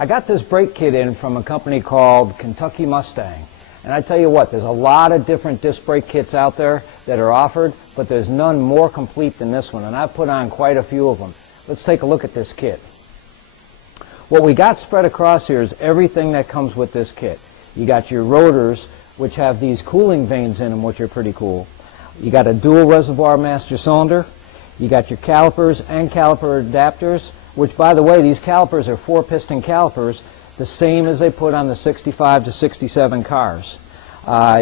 I got this brake kit in from a company called Kentucky Mustang. And I tell you what, there's a lot of different disc brake kits out there that are offered, but there's none more complete than this one, and I've put on quite a few of them. Let's take a look at this kit. What we got spread across here is everything that comes with this kit. You got your rotors, which have these cooling vanes in them, which are pretty cool. You got a dual reservoir master cylinder. You got your calipers and caliper adapters, which, by the way, these calipers are 4-piston calipers, the same as they put on the 65 to 67 cars.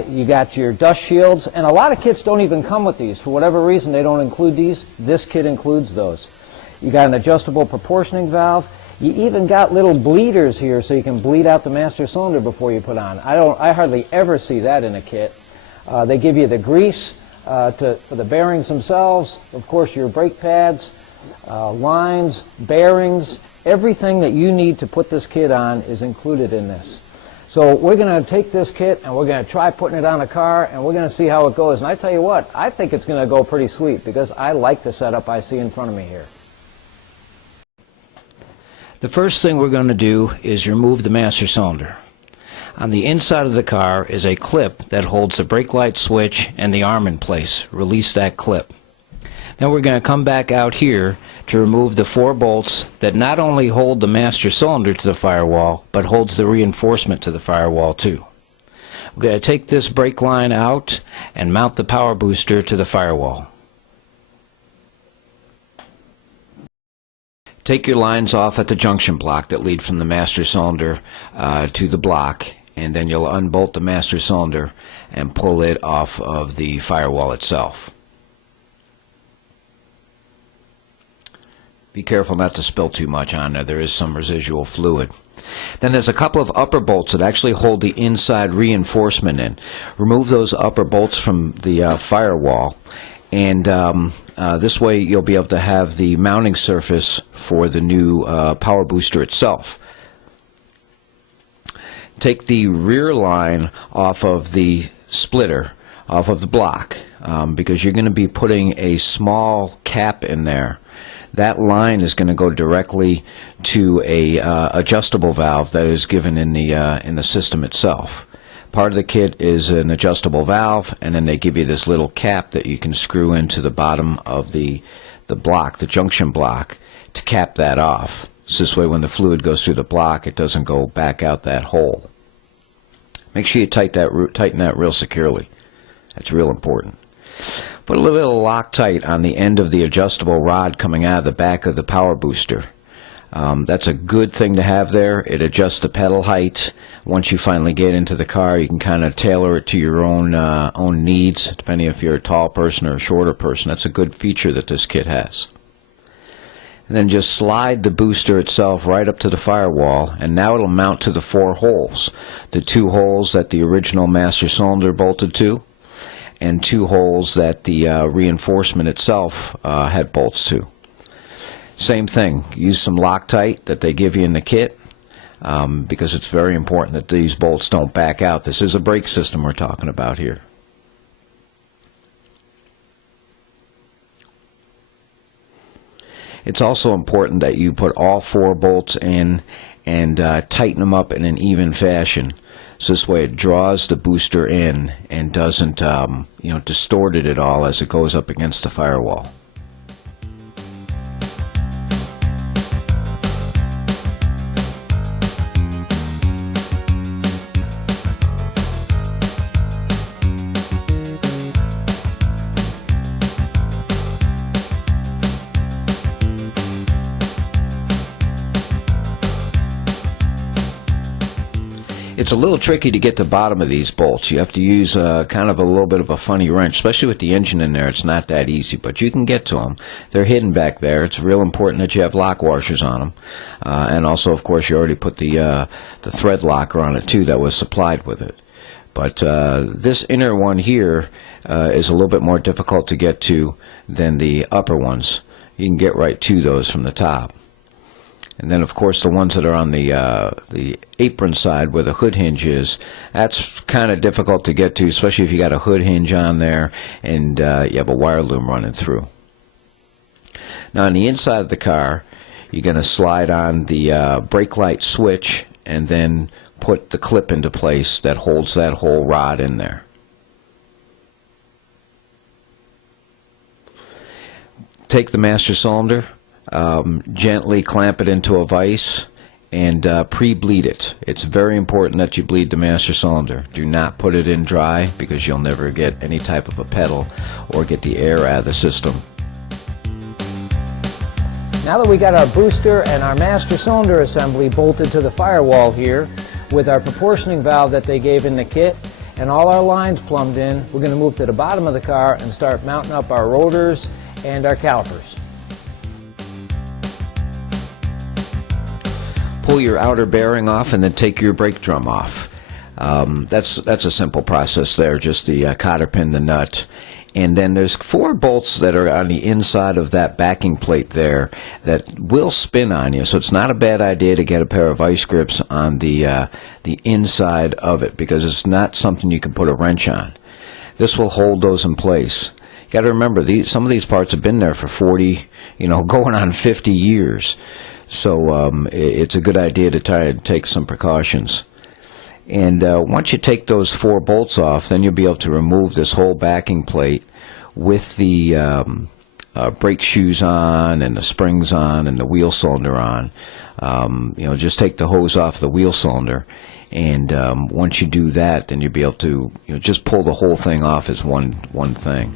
You got your dust shields, and a lot of kits don't even come with these. For whatever reason, they don't include these. This kit includes those. You got an adjustable proportioning valve. You even got little bleeders here so you can bleed out the master cylinder before you put on. I hardly ever see that in a kit. They give you the grease for the bearings themselves, of course your brake pads, lines, bearings, everything that you need to put this kit on is included in this. So we're going to take this kit and we're going to try putting it on a car, and we're going to see how it goes. And I tell you what, I think it's going to go pretty sweet because I like the setup I see in front of me here. The first thing we're going to do is remove the master cylinder. On the inside of the car is a clip that holds the brake light switch and the arm in place. Release that clip. Then we're going to come back out here to remove the 4 bolts that not only hold the master cylinder to the firewall, but holds the reinforcement to the firewall too. We're going to take this brake line out and mount the power booster to the firewall. Take your lines off at the junction block that lead from the master cylinder to the block, and then you'll unbolt the master cylinder and pull it off of the firewall itself. Be careful not to spill too much on there. There is some residual fluid. Then there's a couple of upper bolts that actually hold the inside reinforcement in. Remove those upper bolts from the firewall, and this way you'll be able to have the mounting surface for the new power booster itself. Take the rear line off of the splitter, off of the block, because you're going to be putting a small cap in there. That line is going to go directly to a adjustable valve that is given in the system itself. Part of the kit is an adjustable valve, and then they give you this little cap that you can screw into the bottom of the block, the junction block, to cap that off. So this way when the fluid goes through the block, it doesn't go back out that hole. Make sure you tighten that real securely. That's real important. Put a little bit of Loctite on the end of the adjustable rod coming out of the back of the power booster. That's a good thing to have there. It adjusts the pedal height. Once you finally get into the car, you can kind of tailor it to your own needs, depending if you're a tall person or a shorter person. That's a good feature that this kit has. And then just slide the booster itself right up to the firewall, and now it'll mount to the 4 holes. The 2 holes that the original master cylinder bolted to, and 2 holes that the reinforcement itself had bolts to. Same thing, use some Loctite that they give you in the kit, because it's very important that these bolts don't back out. This is a brake system we're talking about here. It's also important that you put all 4 bolts in and tighten them up in an even fashion. So this way it draws the booster in and doesn't distort it at all as it goes up against the firewall. It's a little tricky to get the bottom of these bolts. You have to use kind of a little bit of a funny wrench, especially with the engine in there. It's not that easy, but you can get to them. They're hidden back there. It's real important that you have lock washers on them. And also, of course, you already put the thread locker on it, too, that was supplied with it. But this inner one here is a little bit more difficult to get to than the upper ones. You can get right to those from the top. And then, of course, the ones that are on the apron side where the hood hinge is, that's kind of difficult to get to, especially if you got a hood hinge on there and you have a wire loom running through. Now, on the inside of the car, you're going to slide on the brake light switch and then put the clip into place that holds that whole rod in there. Take the master cylinder, gently clamp it into a vise, and pre-bleed it. It's very important that you bleed the master cylinder. Do not put it in dry, because you'll never get any type of a pedal or get the air out of the system. Now that we got our booster and our master cylinder assembly bolted to the firewall here, with our proportioning valve that they gave in the kit, and all our lines plumbed in, we're going to move to the bottom of the car and start mounting up our rotors and our calipers. Pull your outer bearing off and then take your brake drum off. That's a simple process there, just the cotter pin, the nut. And then there's 4 bolts that are on the inside of that backing plate there that will spin on you. So it's not a bad idea to get a pair of vice grips on the inside of it, because it's not something you can put a wrench on. This will hold those in place. You got to remember, some of these parts have been there for 40, going on 50 years. So it's a good idea to try to take some precautions. And once you take those 4 bolts off, then you'll be able to remove this whole backing plate with the brake shoes on and the springs on and the wheel cylinder on. Just take the hose off the wheel cylinder, and once you do that, then you'll be able to just pull the whole thing off as one thing.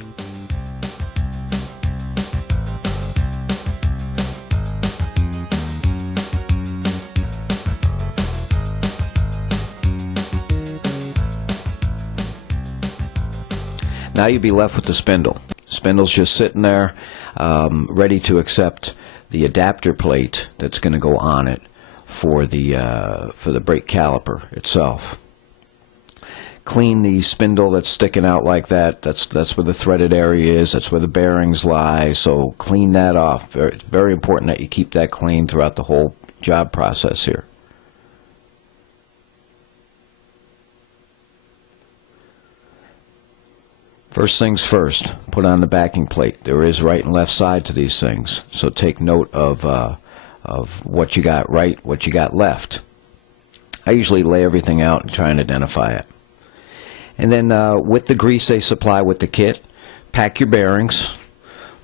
Now you'll be left with the spindle. Spindle's just sitting there, ready to accept the adapter plate that's going to go on it for the brake caliper itself. Clean the spindle that's sticking out like that. That's where the threaded area is. That's where the bearings lie. So clean that off. It's very important that you keep that clean throughout the whole job process here. First things first, put on the backing plate. There is right and left side to these things, so take note of what you got right, what you got left. I usually lay everything out and try and identify it. And then with the grease they supply with the kit, pack your bearings,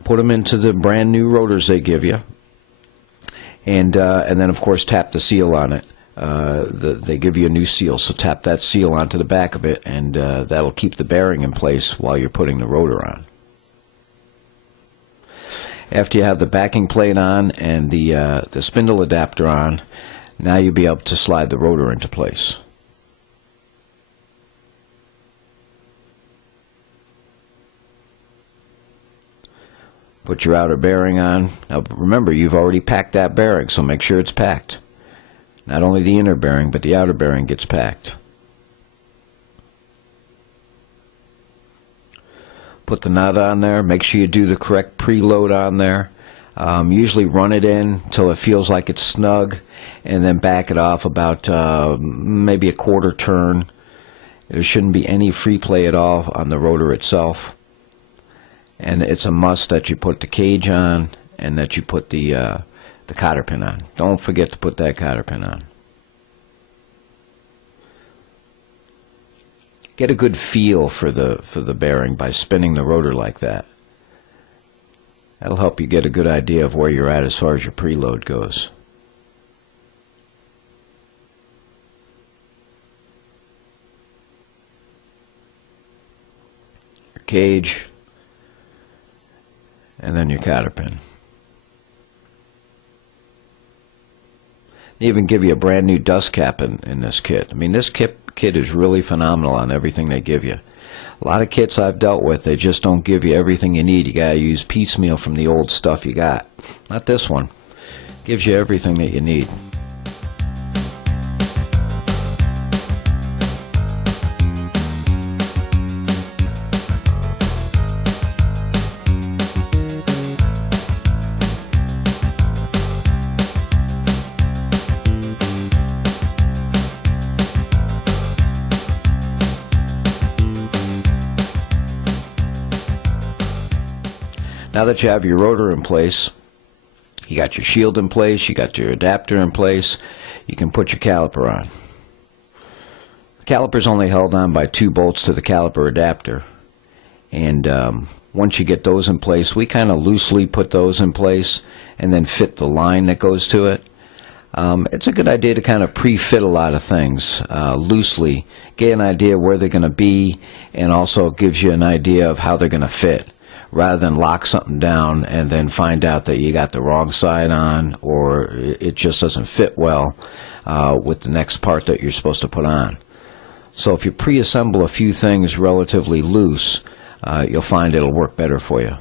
put them into the brand new rotors they give you, and then of course tap the seal on it. They give you a new seal, so tap that seal onto the back of it, and that'll keep the bearing in place while you're putting the rotor on. After you have the backing plate on and the spindle adapter on, now you'll be able to slide the rotor into place. Put your outer bearing on. Now remember, you've already packed that bearing, so make sure it's packed. Not only the inner bearing, but the outer bearing gets packed. Put the nut on there. Make sure you do the correct preload on there. Usually run it in until it feels like it's snug, and then back it off about maybe a quarter turn. There shouldn't be any free play at all on the rotor itself. And it's a must that you put the cage on and that you put the cotter pin on. Don't forget to put that cotter pin on. Get a good feel for the bearing by spinning the rotor like that. That'll help you get a good idea of where you're at as far as your preload goes. Your cage, and then your cotter pin. They even give you a brand new dust cap in this kit. I mean, this kit is really phenomenal on everything they give you. A lot of kits I've dealt with, they just don't give you everything you need. You gotta use piecemeal from the old stuff you got. Not this one. Gives you everything that you need. Now that you have your rotor in place, You got your shield in place, you got your adapter in place, you can put your caliper on. The caliper is only held on by 2 bolts to the caliper adapter, and once you get those in place, we kind of loosely put those in place and then fit the line that goes to it. It's a good idea to kind of pre-fit a lot of things loosely, get an idea where they're going to be, and also gives you an idea of how they're going to fit, rather than lock something down and then find out that you got the wrong side on, or it just doesn't fit well with the next part that you're supposed to put on. So if you pre-assemble a few things relatively loose, you'll find it'll work better for you.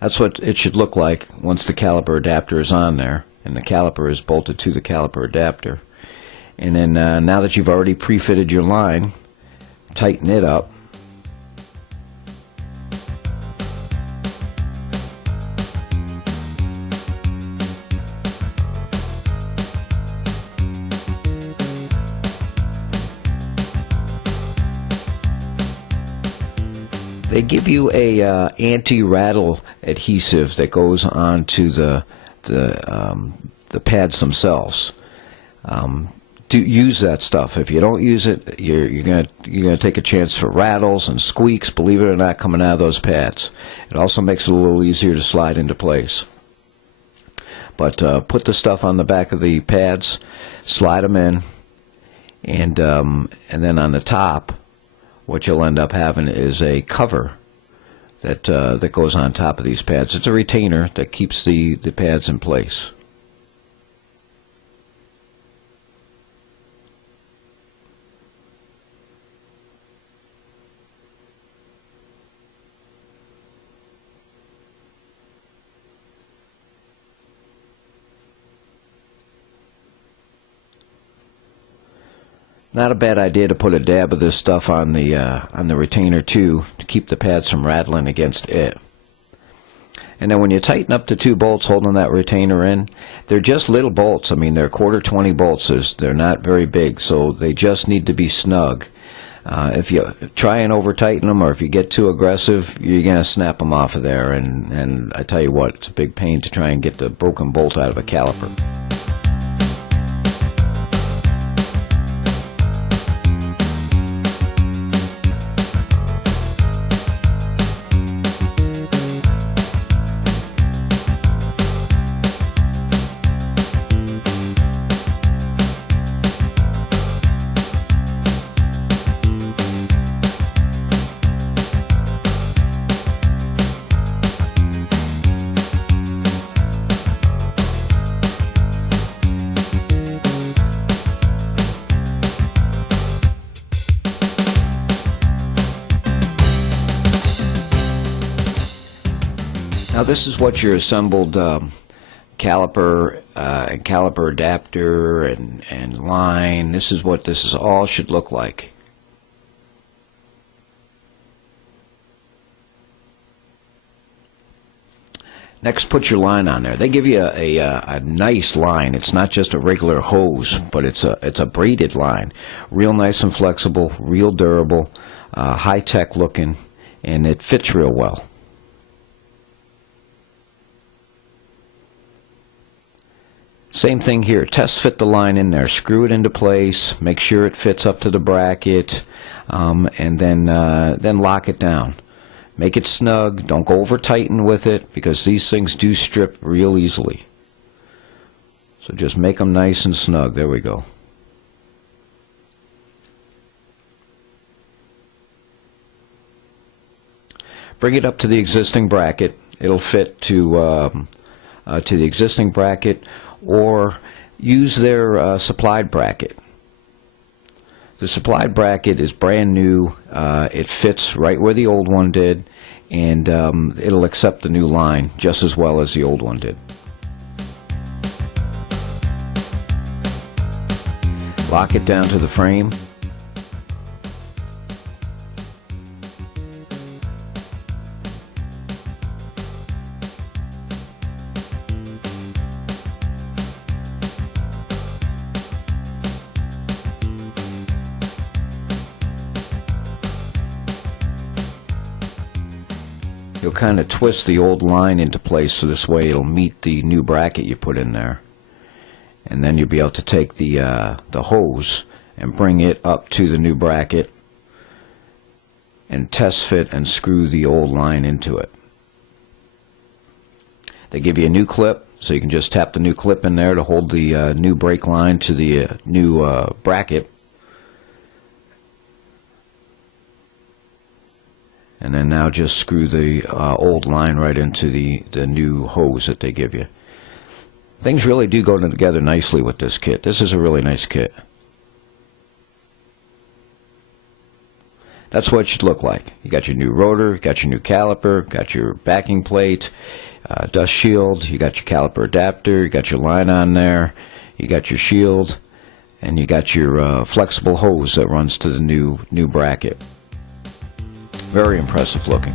That's what it should look like once the caliper adapter is on there and the caliper is bolted to the caliper adapter. And then now that you've already pre-fitted your line, tighten it up. They give you a anti-rattle adhesive that goes onto the pads themselves. Do use that stuff. If you don't use it, you're gonna take a chance for rattles and squeaks, believe it or not, coming out of those pads. It also makes it a little easier to slide into place. But put the stuff on the back of the pads, slide them in, and then on the top, what you'll end up having is a cover that goes on top of these pads. It's a retainer that keeps the pads in place. Not a bad idea to put a dab of this stuff on the retainer too, to keep the pads from rattling against it. And then when you tighten up the 2 bolts holding that retainer in, they're just little bolts. I mean, they're 1/4 bolts. They're not very big, so they just need to be snug. If you try and over tighten them, or if you get too aggressive, you're gonna snap them off of there. And I tell you what, it's a big pain to try and get the broken bolt out of a caliper. Now this is what your assembled caliper, caliper adapter and line, this is what this all should look like. Next, put your line on there. They give you a nice line. It's not just a regular hose, but it's a braided line. Real nice and flexible, real durable, high-tech looking, and it fits real well. Same thing here. Test fit the line in there. Screw it into place. Make sure it fits up to the bracket, and then lock it down. Make it snug. Don't go over tighten with it, because these things do strip real easily. So just make them nice and snug. There we go. Bring it up to the existing bracket. It'll fit to the existing bracket, or use their supplied bracket. The supplied bracket is brand new. It fits right where the old one did, and it'll accept the new line just as well as the old one did. Lock it down to the frame. you'll kind of twist the old line into place so this way it'll meet the new bracket you put in there. And then you'll be able to take the hose and bring it up to the new bracket and test fit and screw the old line into it. They give you a new clip, so you can just tap the new clip in there to hold the new brake line to the new bracket. And then now just screw the old line right into the new hose that they give you. Things really do go together nicely with this kit. This is a really nice kit. That's what it should look like. You got your new rotor, you got your new caliper, got your backing plate, dust shield, you got your caliper adapter, you got your line on there, you got your shield, and you got your flexible hose that runs to the new bracket. Very impressive looking.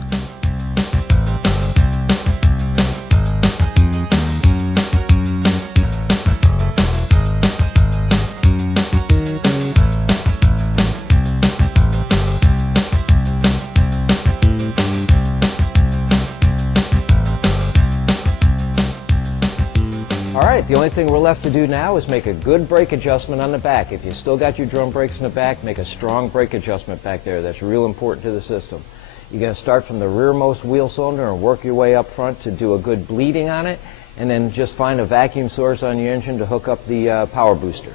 Alright, the only thing we're left to do now is make a good brake adjustment on the back. If you still got your drum brakes in the back, make a strong brake adjustment back there. That's real important to the system. You're going to start from the rearmost wheel cylinder and work your way up front to do a good bleeding on it, and then just find a vacuum source on your engine to hook up the power booster.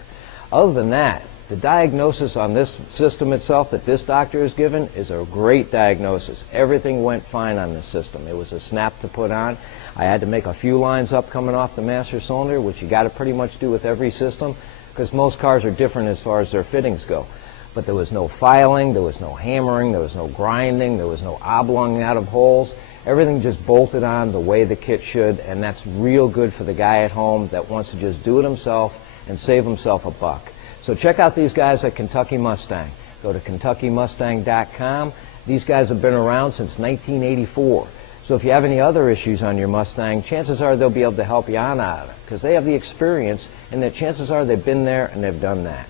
Other than that, the diagnosis on this system itself that this doctor has given is a great diagnosis. Everything went fine on this system. It was a snap to put on. I had to make a few lines up coming off the master cylinder, which you got to pretty much do with every system, because most cars are different as far as their fittings go. But there was no filing, there was no hammering, there was no grinding, there was no oblonging out of holes. Everything just bolted on the way the kit should, and that's real good for the guy at home that wants to just do it himself and save himself a buck. So check out these guys at Kentucky Mustang. Go to KentuckyMustang.com. These guys have been around since 1984. So if you have any other issues on your Mustang, chances are they'll be able to help you on out of it, because they have the experience, and the chances are they've been there and they've done that.